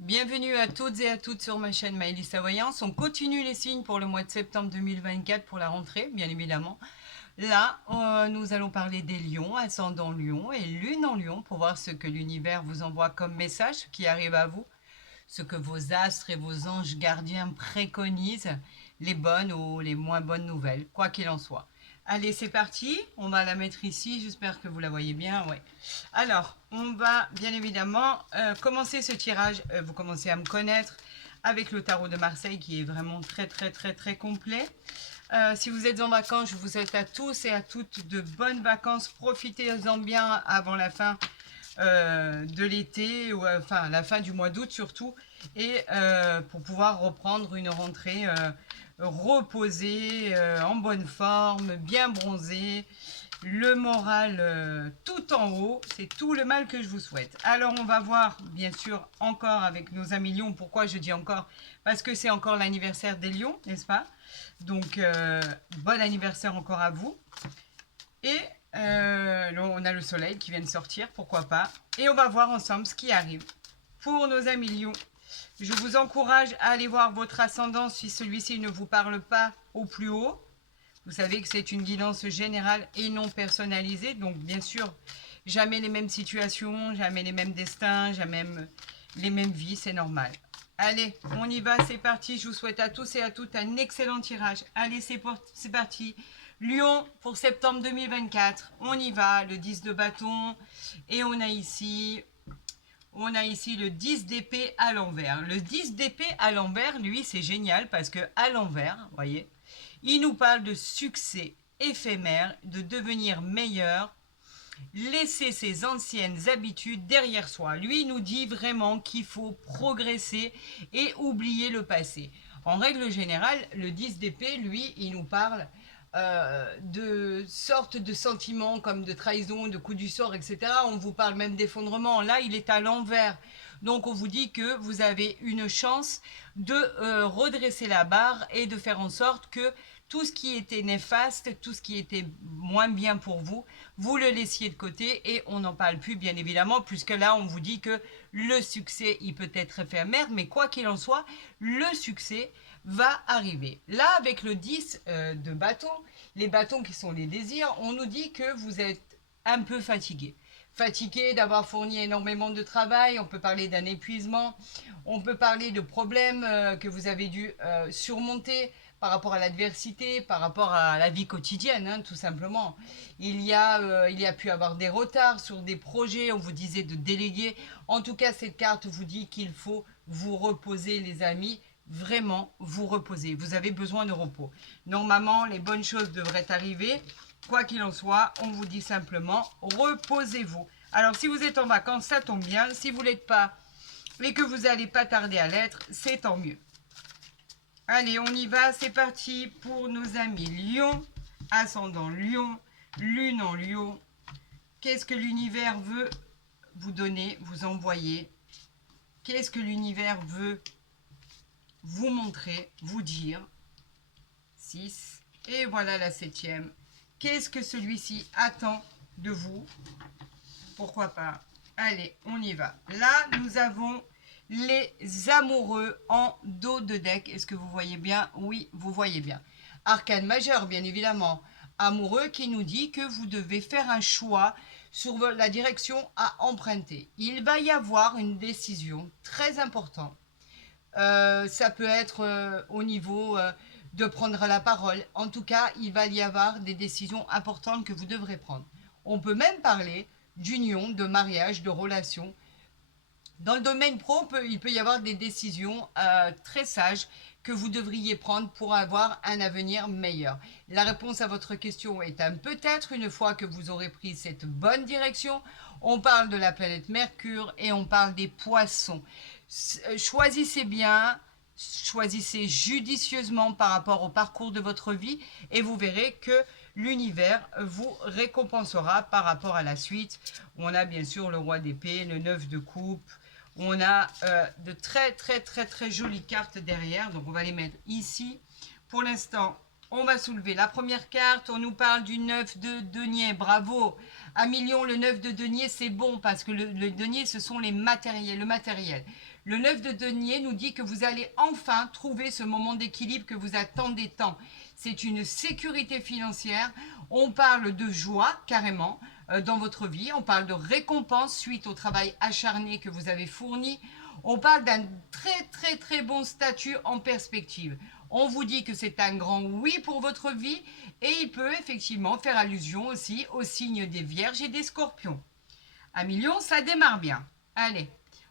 Bienvenue à toutes et à toutes sur ma chaîne Maëlys Voyance. On continue les signes pour le mois de septembre 2024 pour la rentrée, bien évidemment. Là, nous allons parler des lions, ascendant lion et lune en lion pour voir ce que l'univers vous envoie comme message qui arrive à vous, ce que vos astres et vos anges gardiens préconisent, les bonnes ou les moins bonnes nouvelles, quoi qu'il en soit. Allez, c'est parti. On va la mettre ici. J'espère que vous la voyez bien. Ouais. Alors, on va bien évidemment commencer ce tirage. Vous commencez à me connaître avec le tarot de Marseille qui est vraiment très complet. Si vous êtes en vacances, je vous souhaite à tous et à toutes de bonnes vacances. Profitez-en bien avant la fin de l'été, ou enfin la fin du mois d'août surtout, et pour pouvoir reprendre une rentrée reposée, en bonne forme, bien bronzée, le moral tout en haut. C'est tout le mal que je vous souhaite. Alors on va voir bien sûr encore avec nos amis lions. Pourquoi je dis encore? Parce que c'est encore l'anniversaire des lions, n'est-ce pas? Donc bon anniversaire encore à vous. Et on a le soleil qui vient de sortir, pourquoi pas. Et on va voir ensemble ce qui arrive pour nos amis lions. Je vous encourage à aller voir votre ascendant si celui-ci ne vous parle pas au plus haut. Vous savez que c'est une guidance générale et non personnalisée. Donc bien sûr, jamais les mêmes situations, jamais les mêmes destins, jamais les mêmes vies, c'est normal. Allez, on y va, c'est parti. Je vous souhaite à tous et à toutes un excellent tirage. Allez, c'est parti. Lion pour septembre 2024. On y va, le 10 de bâton. Et on a ici le 10 d'épée à l'envers. Le 10 d'épée à l'envers, lui, c'est génial parce que à l'envers, vous voyez, il nous parle de succès éphémère, de devenir meilleur, laisser ses anciennes habitudes derrière soi. Lui, il nous dit vraiment qu'il faut progresser et oublier le passé. En règle générale, le 10 d'épée, lui, il nous parle de sortes de sentiments comme de trahison, de coup du sort, etc. On vous parle même d'effondrement. Là, il est à l'envers. Donc, on vous dit que vous avez une chance de redresser la barre et de faire en sorte que tout ce qui était néfaste, tout ce qui était moins bien pour vous, vous le laissiez de côté et on n'en parle plus, bien évidemment, puisque là, on vous dit que le succès, il peut être éphémère, mais quoi qu'il en soit, le succès va arriver. Là, avec le 10 de bâton, les bâtons qui sont les désirs, on nous dit que vous êtes un peu fatigué. Fatigué d'avoir fourni énormément de travail, on peut parler d'un épuisement, on peut parler de problèmes que vous avez dû surmonter par rapport à l'adversité, par rapport à la vie quotidienne, hein, tout simplement. Il y a pu avoir des retards sur des projets, on vous disait de déléguer. En tout cas, cette carte vous dit qu'il faut vous reposer, les amis, vraiment vous reposer. Vous avez besoin de repos. Normalement, les bonnes choses devraient arriver. Quoi qu'il en soit, on vous dit simplement reposez-vous. Alors, si vous êtes en vacances, ça tombe bien. Si vous ne l'êtes pas et que vous n'allez pas tarder à l'être, c'est tant mieux. Allez, on y va, c'est parti pour nos amis Lion, ascendant Lion, lune en Lion. Qu'est-ce que l'univers veut vous donner, vous envoyer? Qu'est-ce que l'univers veut vous montrer, vous dire? 6. Et voilà la 7e. Qu'est-ce que celui-ci attend de vous? Pourquoi pas? Allez, on y va. Là, nous avons les amoureux en dos de deck. Est-ce que vous voyez bien? Oui, vous voyez bien. Arcane majeur, bien évidemment. Amoureux qui nous dit que vous devez faire un choix sur la direction à emprunter. Il va y avoir une décision très importante. Ça peut être au niveau de prendre la parole. En tout cas, il va y avoir des décisions importantes que vous devrez prendre. On peut même parler d'union, de mariage, de relation. Dans le domaine pro, il peut y avoir des décisions très sages que vous devriez prendre pour avoir un avenir meilleur. La réponse à votre question est un peut-être une fois que vous aurez pris cette bonne direction. On parle de la planète Mercure et on parle des poissons. Choisissez bien, choisissez judicieusement par rapport au parcours de votre vie et vous verrez que l'univers vous récompensera par rapport à la suite. On a bien sûr le roi d'épée, le 9 de coupe. On a de très jolies cartes derrière. Donc on va les mettre ici. Pour l'instant, on va soulever la première carte. On nous parle du 9 de denier. Bravo À million, le 9 de denier, c'est bon parce que le denier, ce sont les matériels, le matériel. Le 9 de denier nous dit que vous allez enfin trouver ce moment d'équilibre que vous attendez tant. C'est une sécurité financière. On parle de joie, carrément, dans votre vie. On parle de récompense suite au travail acharné que vous avez fourni. On parle d'un très très très bon statut en perspective. On vous dit que c'est un grand oui pour votre vie et il peut effectivement faire allusion aussi au signe des Vierges et des Scorpions. À million, ça démarre bien. Allez,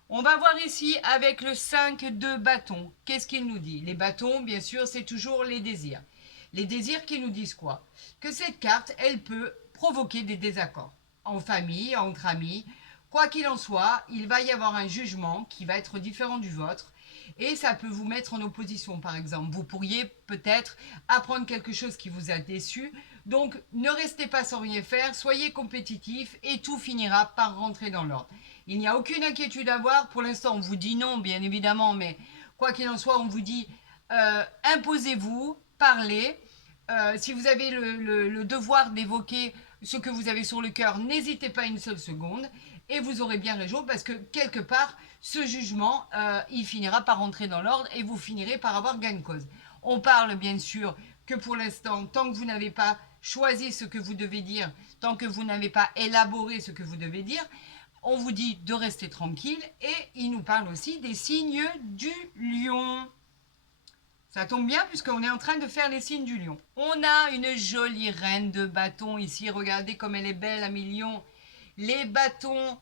on va voir ici avec le 5 de bâton. Qu'est-ce qu'il nous dit? Les bâtons, bien sûr, c'est toujours les désirs. Les désirs qui nous disent quoi? Que cette carte, elle peut provoquer des désaccords en famille, entre amis. Quoi qu'il en soit, il va y avoir un jugement qui va être différent du vôtre et ça peut vous mettre en opposition, par exemple. Vous pourriez peut-être apprendre quelque chose qui vous a déçu. Donc, ne restez pas sans rien faire, soyez compétitif et tout finira par rentrer dans l'ordre. Il n'y a aucune inquiétude à avoir. Pour l'instant, on vous dit non, bien évidemment, mais quoi qu'il en soit, on vous dit imposez-vous, parlez. Si vous avez le devoir d'évoquer ce que vous avez sur le cœur, n'hésitez pas une seule seconde et vous aurez bien raison parce que quelque part, ce jugement, il finira par rentrer dans l'ordre et vous finirez par avoir gain de cause. On parle bien sûr que pour l'instant, tant que vous n'avez pas choisi ce que vous devez dire, tant que vous n'avez pas élaboré ce que vous devez dire, on vous dit de rester tranquille et il nous parle aussi des signes du lion. Ça tombe bien puisqu'on est en train de faire les signes du lion. On a une jolie reine de bâton ici. Regardez comme elle est belle à million. Les bâtons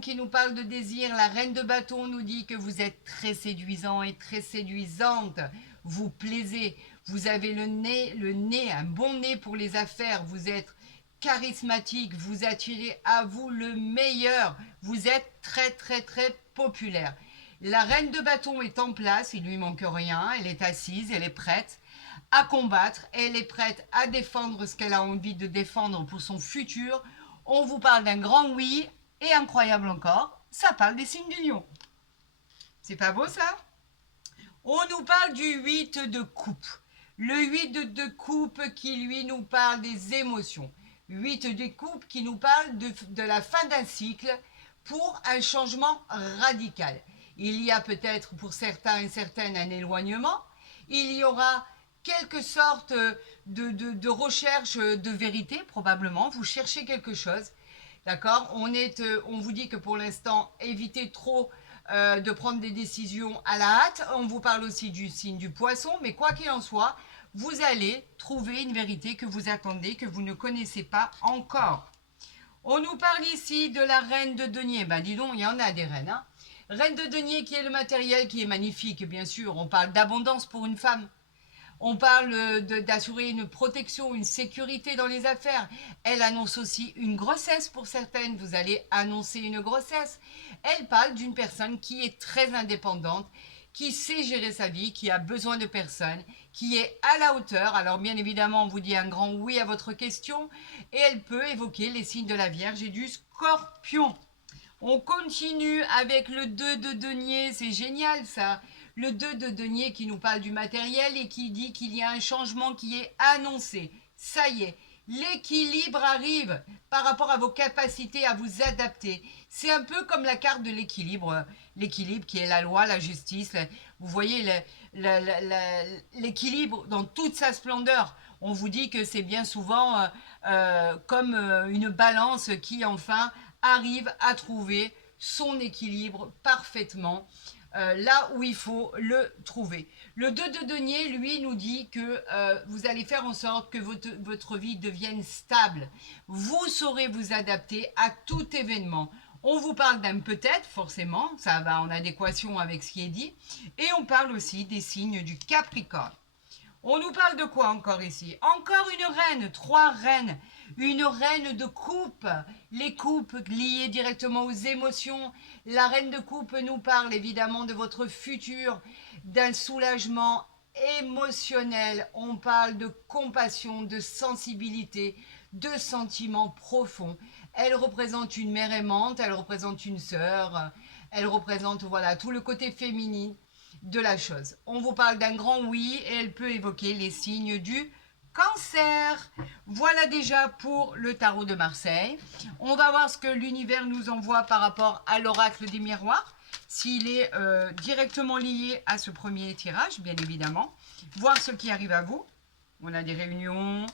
qui nous parlent de désir. La reine de bâton nous dit que vous êtes très séduisant et très séduisante. Vous plaisez. Vous avez le nez, un bon nez pour les affaires. Vous êtes charismatique. Vous attirez à vous le meilleur. Vous êtes très très très populaire. La reine de bâton est en place, il lui manque rien, elle est assise, elle est prête à combattre, elle est prête à défendre ce qu'elle a envie de défendre pour son futur. On vous parle d'un grand oui, et incroyable encore, ça parle des signes du lion. C'est pas beau ça? On nous parle du 8 de coupe. Le 8 de coupe qui lui nous parle des émotions. 8 de coupe qui nous parle de la fin d'un cycle pour un changement radical. Il y a peut-être pour certains et certaines un éloignement. Il y aura quelque sorte de recherche de vérité, probablement. Vous cherchez quelque chose. D'accord, on vous dit que pour l'instant, évitez trop de prendre des décisions à la hâte. On vous parle aussi du signe du poisson, mais quoi qu'il en soit, vous allez trouver une vérité que vous attendez, que vous ne connaissez pas encore. On nous parle ici de la reine de denier. Ben dis donc, il y en a des reines. Hein. Reine de denier qui est le matériel qui est magnifique, bien sûr. On parle d'abondance pour une femme. On parle d'assurer une protection, une sécurité dans les affaires. Elle annonce aussi une grossesse pour certaines. Vous allez annoncer une grossesse. Elle parle d'une personne qui est très indépendante, qui sait gérer sa vie, qui a besoin de personne, qui est à la hauteur. Alors bien évidemment, on vous dit un grand oui à votre question. Et elle peut évoquer les signes de la Vierge et du Scorpion. On continue avec le 2 de denier, c'est génial ça. Le 2 de denier qui nous parle du matériel et qui dit qu'il y a un changement qui est annoncé. Ça y est, l'équilibre arrive par rapport à vos capacités à vous adapter. C'est un peu comme la carte de l'équilibre. L'équilibre qui est la loi, la justice. Vous voyez l'équilibre dans toute sa splendeur. On vous dit que c'est bien souvent comme une balance qui enfin arrive à trouver son équilibre parfaitement là où il faut le trouver. Le 2 de denier, lui, nous dit que vous allez faire en sorte que votre vie devienne stable. Vous saurez vous adapter à tout événement. On vous parle d'un peut-être, forcément, ça va en adéquation avec ce qui est dit. Et on parle aussi des signes du Capricorne. On nous parle de quoi encore ici? Encore une reine, 3 reines. Une reine de coupe. Les coupes liées directement aux émotions. La reine de coupe nous parle évidemment de votre futur, d'un soulagement émotionnel. On parle de compassion, de sensibilité, de sentiments profonds. Elle représente une mère aimante, elle représente une sœur, elle représente voilà tout le côté féminin de la chose. On vous parle d'un grand oui et elle peut évoquer les signes du Cancer. Voilà déjà pour le tarot de Marseille. On va voir ce que l'univers nous envoie par rapport à l'oracle des miroirs, s'il est directement lié à ce premier tirage, bien évidemment. Voir ce qui arrive à vous. On a des réunions,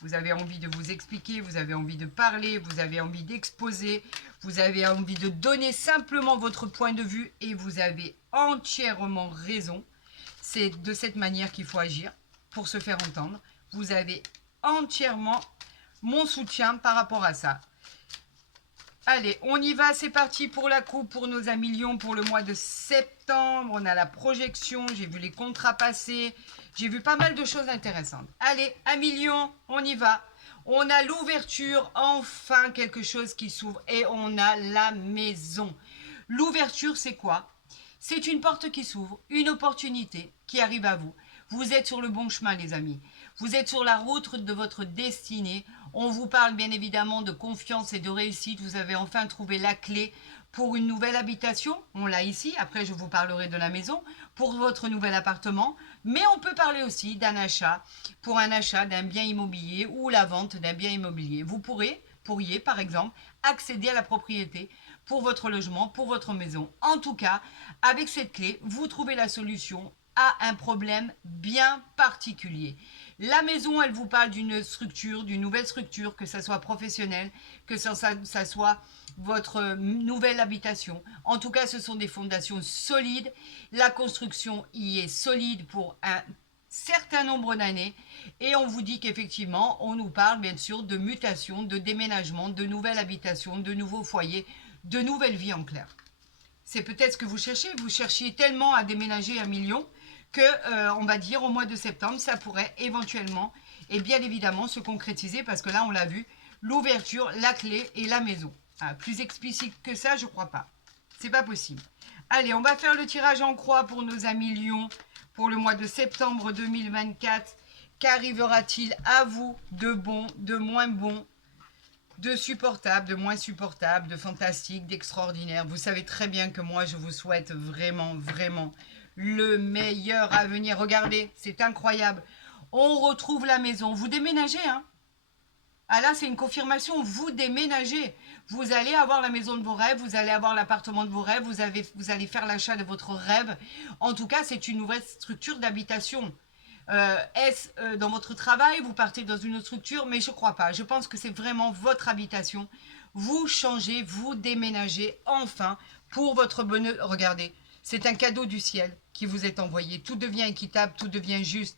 vous avez envie de vous expliquer, vous avez envie de parler, vous avez envie d'exposer, vous avez envie de donner simplement votre point de vue et vous avez entièrement raison. C'est de cette manière qu'il faut agir pour se faire entendre. Vous avez entièrement mon soutien par rapport à ça. Allez, on y va, c'est parti pour la coupe, pour nos amis Lions, pour le mois de septembre. On a la projection, j'ai vu les contrats passer, j'ai vu pas mal de choses intéressantes. Allez, amis Lions, on y va. On a l'ouverture, enfin quelque chose qui s'ouvre et on a la maison. L'ouverture, c'est quoi? C'est une porte qui s'ouvre, une opportunité qui arrive à vous. Vous êtes sur le bon chemin, les amis. Vous êtes sur la route de votre destinée. On vous parle bien évidemment de confiance et de réussite. Vous avez enfin trouvé la clé pour une nouvelle habitation. On l'a ici. Après, je vous parlerai de la maison pour votre nouvel appartement. Mais on peut parler aussi d'un achat, pour un achat d'un bien immobilier ou la vente d'un bien immobilier. Vous pourriez, par exemple, accéder à la propriété pour votre logement, pour votre maison. En tout cas, avec cette clé, vous trouvez la solution à un problème bien particulier. La maison, elle vous parle d'une structure, d'une nouvelle structure, que ça soit professionnel, que ça soit votre nouvelle habitation. En tout cas, ce sont des fondations solides. La construction y est solide pour un certain nombre d'années. Et on vous dit qu'effectivement, on nous parle bien sûr de mutation, de déménagement, de nouvelles habitations, de nouveaux foyers, de nouvelles vies en clair. C'est peut-être ce que vous cherchez. Vous cherchiez tellement à déménager à Lyon que, on va dire, au mois de septembre, ça pourrait éventuellement et bien évidemment se concrétiser parce que là, on l'a vu, l'ouverture, la clé et la maison. Ah, plus explicite que ça, je crois pas. C'est pas possible. Allez, on va faire le tirage en croix pour nos amis Lions pour le mois de septembre 2024. Qu'arrivera-t-il à vous de bon, de moins bon, de supportable, de moins supportable, de fantastique, d'extraordinaire? Vous savez très bien que moi, je vous souhaite vraiment, vraiment le meilleur à venir. Regardez, c'est incroyable. On retrouve la maison. Vous déménagez, hein? Ah là, c'est une confirmation. Vous déménagez. Vous allez avoir la maison de vos rêves. Vous allez avoir l'appartement de vos rêves. Vous allez faire l'achat de votre rêve. En tout cas, c'est une nouvelle structure d'habitation. Est-ce dans votre travail? Vous partez dans une autre structure? Mais je ne crois pas. Je pense que c'est vraiment votre habitation. Vous changez, vous déménagez enfin pour votre bonheur. Regardez, c'est un cadeau du ciel qui vous est envoyé. Tout devient équitable, tout devient juste.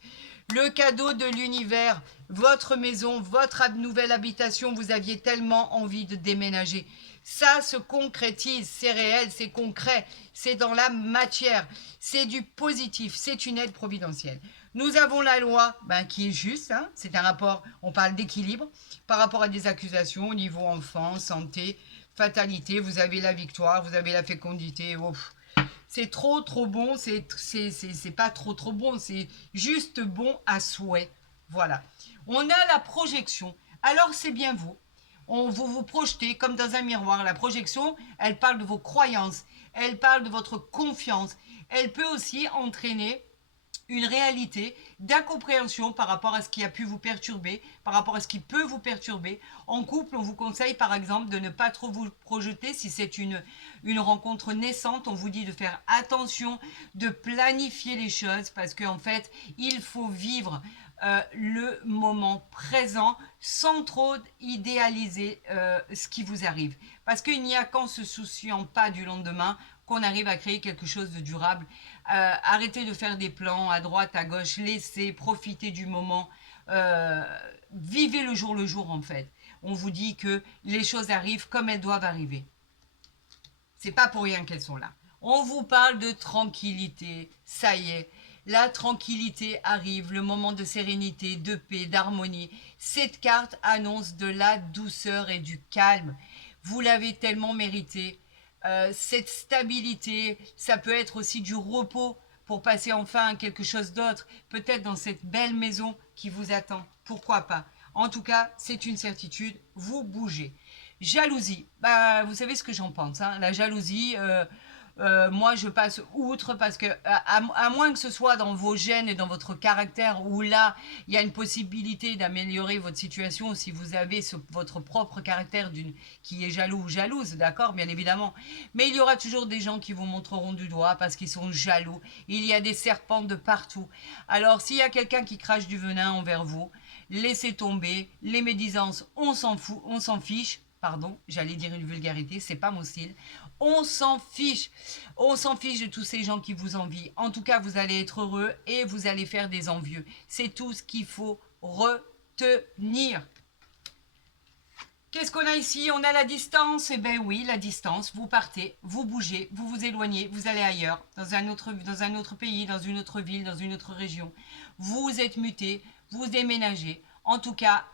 Le cadeau de l'univers, votre maison, votre nouvelle habitation, vous aviez tellement envie de déménager. Ça se concrétise, c'est réel, c'est concret, c'est dans la matière, c'est du positif, c'est une aide providentielle. Nous avons la loi qui est juste, hein, c'est un rapport, on parle d'équilibre par rapport à des accusations au niveau enfant, santé, fatalité, vous avez la victoire, vous avez la fécondité, c'est trop bon, c'est pas trop bon, c'est juste bon à souhait. Voilà. On a la projection. Alors c'est bien vous. Vous vous projetez comme dans un miroir. La projection, elle parle de vos croyances, elle parle de votre confiance. Elle peut aussi entraîner une réalité d'incompréhension par rapport à ce qui a pu vous perturber, par rapport à ce qui peut vous perturber. En couple, on vous conseille par exemple de ne pas trop vous projeter si c'est une rencontre naissante. On vous dit de faire attention, de planifier les choses parce qu'en fait, il faut vivre le moment présent sans trop idéaliser ce qui vous arrive. Parce qu'il n'y a qu'en se souciant pas du lendemain qu'on arrive à créer quelque chose de durable. Arrêtez de faire des plans à droite, à gauche, laissez profiter du moment. Vivez le jour en fait. On vous dit que les choses arrivent comme elles doivent arriver. C'est pas pour rien qu'elles sont là. On vous parle de tranquillité. Ça y est, la tranquillité arrive, le moment de sérénité, de paix, d'harmonie. Cette carte annonce de la douceur et du calme. Vous l'avez tellement mérité. Cette stabilité, ça peut être aussi du repos pour passer enfin à quelque chose d'autre, peut-être dans cette belle maison qui vous attend. Pourquoi pas? En tout cas, c'est une certitude, vous bougez. Jalousie, vous savez ce que j'en pense. Hein, la jalousie, moi je passe outre parce que à moins que ce soit dans vos gènes et dans votre caractère où là il y a une possibilité d'améliorer votre situation si vous avez votre propre caractère qui est jaloux ou jalouse, d'accord, bien évidemment. Mais il y aura toujours des gens qui vous montreront du doigt parce qu'ils sont jaloux. Il y a des serpents de partout. Alors s'il y a quelqu'un qui crache du venin envers vous, laissez tomber. Les médisances, on s'en fout, on s'en fiche. Pardon, j'allais dire une vulgarité, c'est pas mon style. On s'en fiche. On s'en fiche de tous ces gens qui vous envient. En tout cas, vous allez être heureux et vous allez faire des envieux. C'est tout ce qu'il faut retenir. Qu'est-ce qu'on a ici? On a la distance. Eh bien oui, la distance. Vous partez, vous bougez, vous vous éloignez, vous allez ailleurs, dans un autre pays, dans une autre ville, dans une autre région. Vous êtes muté, vous déménagez. En tout cas,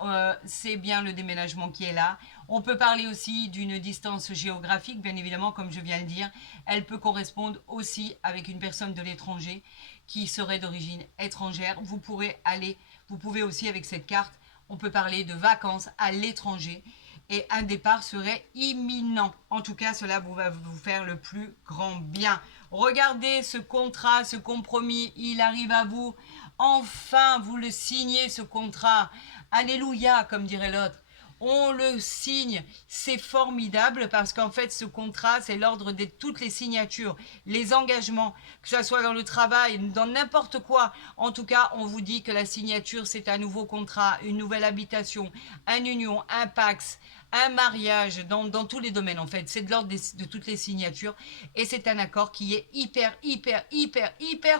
c'est bien le déménagement qui est là. On peut parler aussi d'une distance géographique, bien évidemment, comme je viens de dire. Elle peut correspondre aussi avec une personne de l'étranger qui serait d'origine étrangère. Vous pouvez aussi avec cette carte, on peut parler de vacances à l'étranger et un départ serait imminent. En tout cas, cela va vous faire le plus grand bien. Regardez ce contrat, ce compromis, il arrive à vous. Enfin, vous le signez, ce contrat. Alléluia, comme dirait l'autre. On le signe, c'est formidable parce qu'en fait ce contrat c'est l'ordre de toutes les signatures, les engagements, que ce soit dans le travail, dans n'importe quoi. En tout cas, on vous dit que la signature c'est un nouveau contrat, une nouvelle habitation, un union, un pax, un mariage, dans tous les domaines en fait. C'est de l'ordre de toutes les signatures et c'est un accord qui est hyper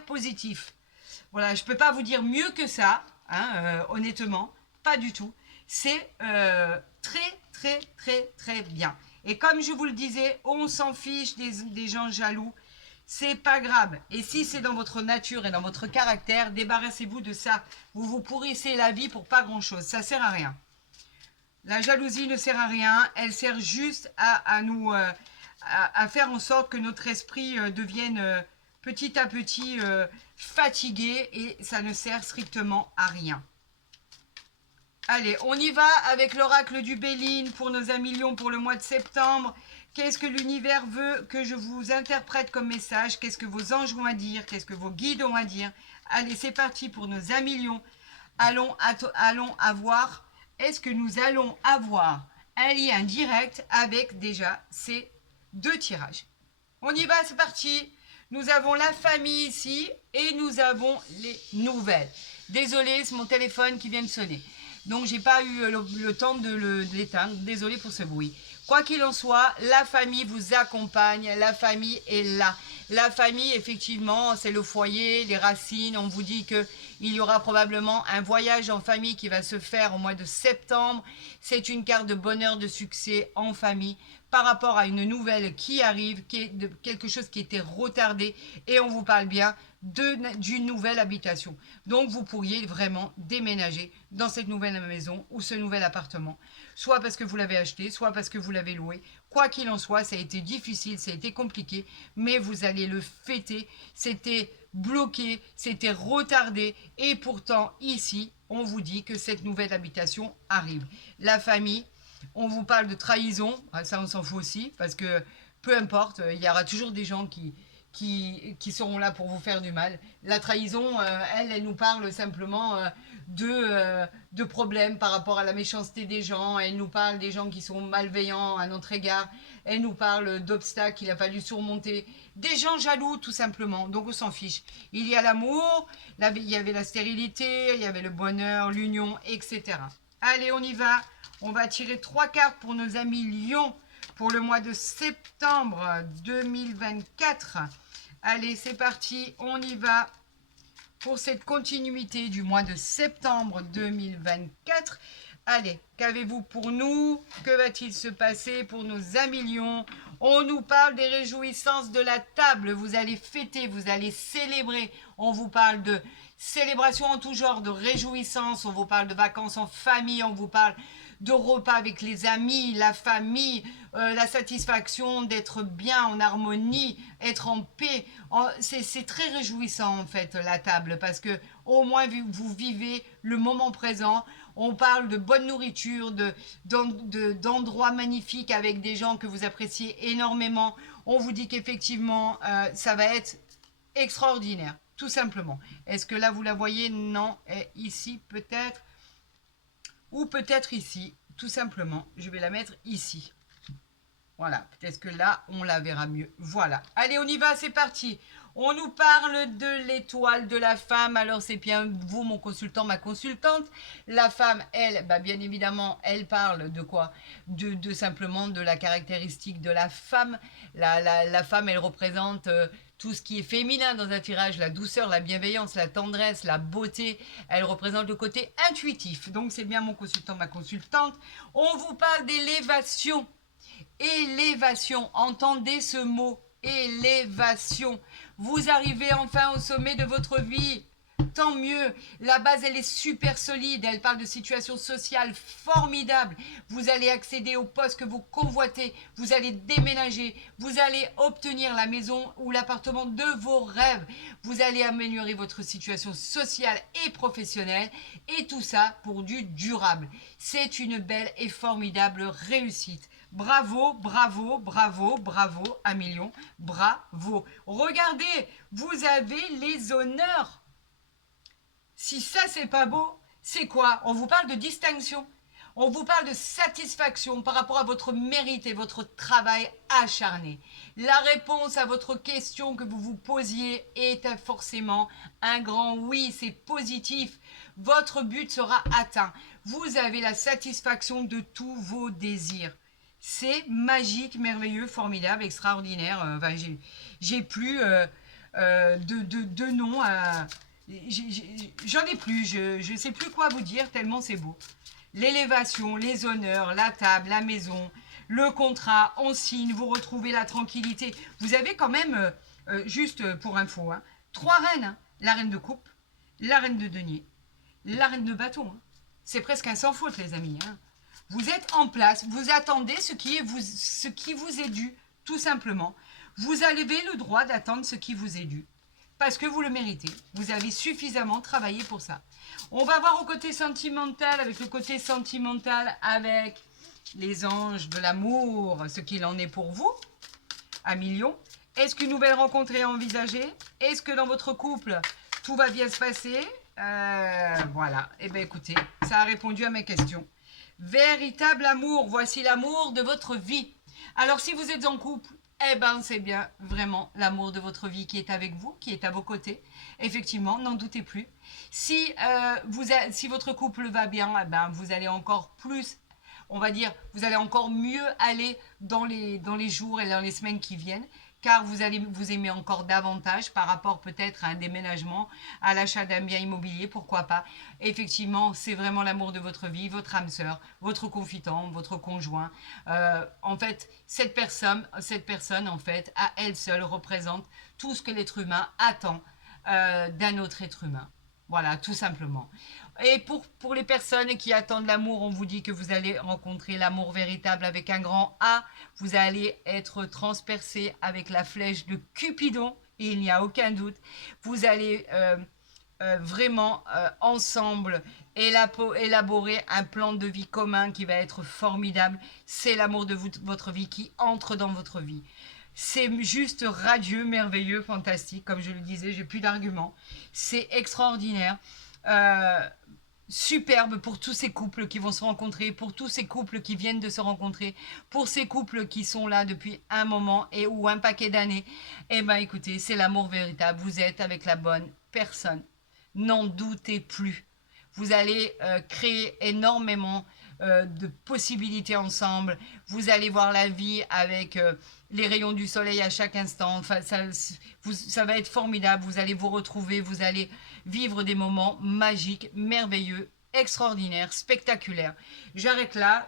positif. Voilà, je ne peux pas vous dire mieux que ça, hein, honnêtement, pas du tout. C'est très bien. Et comme je vous le disais, on s'en fiche des gens jaloux, c'est pas grave. Et si c'est dans votre nature et dans votre caractère, débarrassez-vous de ça. Vous vous pourrissez la vie pour pas grand-chose, ça sert à rien. La jalousie ne sert à rien, elle sert juste à nous, à faire en sorte que notre esprit devienne petit à petit fatigué et ça ne sert strictement à rien. Allez, on y va avec l'oracle du Béline pour nos amis Lions pour le mois de septembre. Qu'est-ce que l'univers veut que je vous interprète comme message? Qu'est-ce que vos anges ont à dire? Qu'est-ce que vos guides ont à dire? Allez, c'est parti pour nos amis Lions. Allons avoir, est-ce que nous allons avoir un lien direct avec déjà ces deux tirages? On y va, c'est parti. Nous avons la famille ici et nous avons les nouvelles. Désolée, c'est mon téléphone qui vient de sonner. Donc, j'ai pas eu le temps de l'éteindre. Désolée pour ce bruit. Quoi qu'il en soit, la famille vous accompagne. La famille est là. La famille, effectivement, c'est le foyer, les racines. On vous dit qu'il y aura probablement un voyage en famille qui va se faire au mois de septembre. C'est une carte de bonheur, de succès en famille par rapport à une nouvelle qui arrive, qui est de quelque chose qui était retardé. Et on vous parle bien d'une nouvelle habitation. Donc, vous pourriez vraiment déménager dans cette nouvelle maison ou ce nouvel appartement, soit parce que vous l'avez acheté, soit parce que vous l'avez loué. Quoi qu'il en soit, ça a été difficile, ça a été compliqué, mais vous allez le fêter. C'était bloqué, c'était retardé, et pourtant, ici, on vous dit que cette nouvelle habitation arrive. La famille, on vous parle de trahison, ça on s'en fout aussi, parce que peu importe, il y aura toujours des gens qui seront là pour vous faire du mal. La trahison, elle nous parle simplement de problèmes par rapport à la méchanceté des gens. Elle nous parle des gens qui sont malveillants à notre égard. Elle nous parle d'obstacles qu'il a fallu surmonter. Des gens jaloux, tout simplement. Donc, on s'en fiche. Il y a l'amour, il y avait la stérilité, il y avait le bonheur, l'union, etc. Allez, on y va. On va tirer 3 cartes pour nos amis Lions pour le mois de septembre 2024. Allez, c'est parti, on y va pour cette continuité du mois de septembre 2024. Allez, qu'avez-vous pour nous? Que va-t-il se passer pour nos amis Lions? On nous parle des réjouissances de la table. Vous allez fêter, vous allez célébrer. On vous parle de célébration en tout genre, de réjouissances. On vous parle de vacances en famille. On vous parle de repas avec les amis, la famille, la satisfaction d'être bien en harmonie, être en paix. C'est très réjouissant en fait la table parce que au moins vous vivez le moment présent. On parle de bonne nourriture, d'endroits magnifiques avec des gens que vous appréciez énormément. On vous dit qu'effectivement, ça va être extraordinaire, tout simplement. Est-ce que là, vous la voyez? Non. Et ici, peut-être. Ou peut-être ici, tout simplement. Je vais la mettre ici. Voilà, peut-être que là, on la verra mieux. Voilà. Allez, on y va, c'est parti. On nous parle de l'étoile de la femme. Alors, c'est bien vous, mon consultant, ma consultante. La femme, elle, bah, bien évidemment, elle parle de quoi? De simplement de la caractéristique de la femme. La femme, elle représente tout ce qui est féminin dans un tirage. La douceur, la bienveillance, la tendresse, la beauté. Elle représente le côté intuitif. Donc, c'est bien mon consultant, ma consultante. On vous parle d'élévation. Élévation, entendez ce mot, élévation. Vous arrivez enfin au sommet de votre vie. Tant mieux, la base elle est super solide, elle parle de situation sociale formidable. Vous allez accéder au poste que vous convoitez, vous allez déménager, vous allez obtenir la maison ou l'appartement de vos rêves. Vous allez améliorer votre situation sociale et professionnelle et tout ça pour du durable. C'est une belle et formidable réussite. Bravo, bravo, bravo, bravo, un million, bravo. Regardez, vous avez les honneurs. Si ça, c'est pas beau, c'est quoi? On vous parle de distinction. On vous parle de satisfaction par rapport à votre mérite et votre travail acharné. La réponse à votre question que vous vous posiez est forcément un grand oui, c'est positif. Votre but sera atteint. Vous avez la satisfaction de tous vos désirs. C'est magique, merveilleux, formidable, extraordinaire. Enfin, j'ai plus de noms à... J'en ai plus, je ne sais plus quoi vous dire tellement c'est beau. L'élévation, les honneurs, la table, la maison, le contrat, on signe, vous retrouvez la tranquillité. Vous avez quand même, juste pour info, hein, 3 reines. Hein. La reine de coupe, la reine de denier, la reine de bâton. Hein. C'est presque un sans faute les amis. Hein. Vous êtes en place, vous attendez ce qui vous est dû, tout simplement. Vous avez le droit d'attendre ce qui vous est dû. Parce que vous le méritez. Vous avez suffisamment travaillé pour ça. On va voir au côté sentimental, avec le côté sentimental, avec les anges de l'amour, ce qu'il en est pour vous, à million. Est-ce qu'une nouvelle rencontre est envisagée? Est-ce que dans votre couple, tout va bien se passer? Voilà. Eh bien, écoutez, ça a répondu à mes questions. Véritable amour, voici l'amour de votre vie. Alors, si vous êtes en couple, eh ben, c'est bien vraiment l'amour de votre vie qui est avec vous, qui est à vos côtés. Effectivement, n'en doutez plus. Si votre couple va bien, eh ben, vous allez encore plus, on va dire, vous allez encore mieux aller dans les jours et dans les semaines qui viennent, car vous allez vous aimer encore davantage par rapport peut-être à un déménagement, à l'achat d'un bien immobilier, pourquoi pas. Effectivement, c'est vraiment l'amour de votre vie, votre âme sœur, votre confident, votre conjoint. En fait, cette personne, en fait, à elle seule, représente tout ce que l'être humain attend d'un autre être humain. Voilà, tout simplement. Et pour les personnes qui attendent l'amour, on vous dit que vous allez rencontrer l'amour véritable avec un grand A. Vous allez être transpercé avec la flèche de Cupidon, et il n'y a aucun doute. Vous allez vraiment ensemble élaborer un plan de vie commun qui va être formidable. C'est l'amour de votre vie qui entre dans votre vie. C'est juste radieux, merveilleux, fantastique. Comme je le disais, j'ai plus d'arguments. C'est extraordinaire. Superbe pour tous ces couples qui vont se rencontrer, pour tous ces couples qui viennent de se rencontrer, pour ces couples qui sont là depuis un moment ou un paquet d'années. Eh bien, écoutez, c'est l'amour véritable. Vous êtes avec la bonne personne. N'en doutez plus. Vous allez créer énormément de possibilités ensemble. Vous allez voir la vie avec les rayons du soleil à chaque instant. Enfin, ça va être formidable. Vous allez vous retrouver, vous allez vivre des moments magiques, merveilleux, extraordinaires, spectaculaires. J'arrête là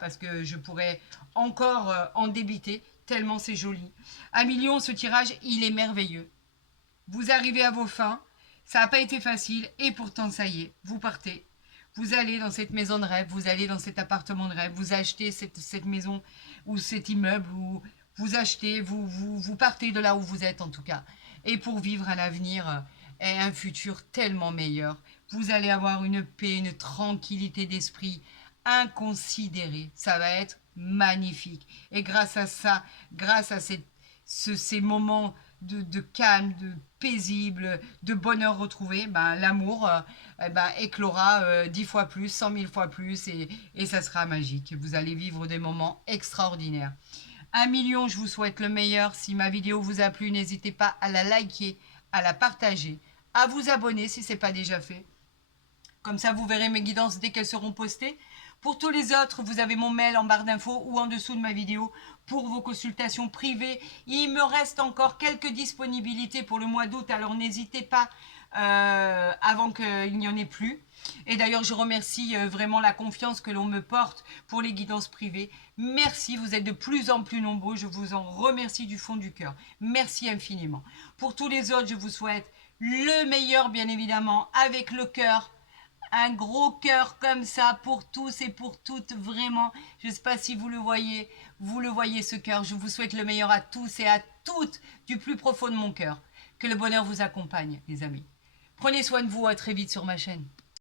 parce que je pourrais encore en débiter tellement c'est joli. À million, ce tirage, il est merveilleux. Vous arrivez à vos fins. Ça n'a pas été facile et pourtant ça y est, vous partez. Vous allez dans cette maison de rêve, vous allez dans cet appartement de rêve, vous achetez cette maison ou cet immeuble, ou vous achetez, vous partez de là où vous êtes en tout cas. Et pour vivre un avenir et un futur tellement meilleur, vous allez avoir une paix, une tranquillité d'esprit inconsidérée. Ça va être magnifique. Et grâce à ça, grâce à ces moments de calme, de paisible, de bonheur retrouvé, ben, l'amour éclora 10 fois plus, 100 000 fois plus et ça sera magique. Vous allez vivre des moments extraordinaires. 1 million, je vous souhaite le meilleur. Si ma vidéo vous a plu, n'hésitez pas à la liker, à la partager, à vous abonner si ce n'est pas déjà fait. Comme ça, vous verrez mes guidances dès qu'elles seront postées. Pour tous les autres, vous avez mon mail en barre d'infos ou en dessous de ma vidéo pour vos consultations privées. Il me reste encore quelques disponibilités pour le mois d'août, alors n'hésitez pas avant qu'il n'y en ait plus. Et d'ailleurs, je remercie vraiment la confiance que l'on me porte pour les guidances privées. Merci, vous êtes de plus en plus nombreux. Je vous en remercie du fond du cœur. Merci infiniment. Pour tous les autres, je vous souhaite le meilleur, bien évidemment, avec le cœur. Un gros cœur comme ça pour tous et pour toutes, vraiment. Je ne sais pas si vous le voyez ce cœur. Je vous souhaite le meilleur à tous et à toutes du plus profond de mon cœur. Que le bonheur vous accompagne, les amis. Prenez soin de vous, à très vite sur ma chaîne.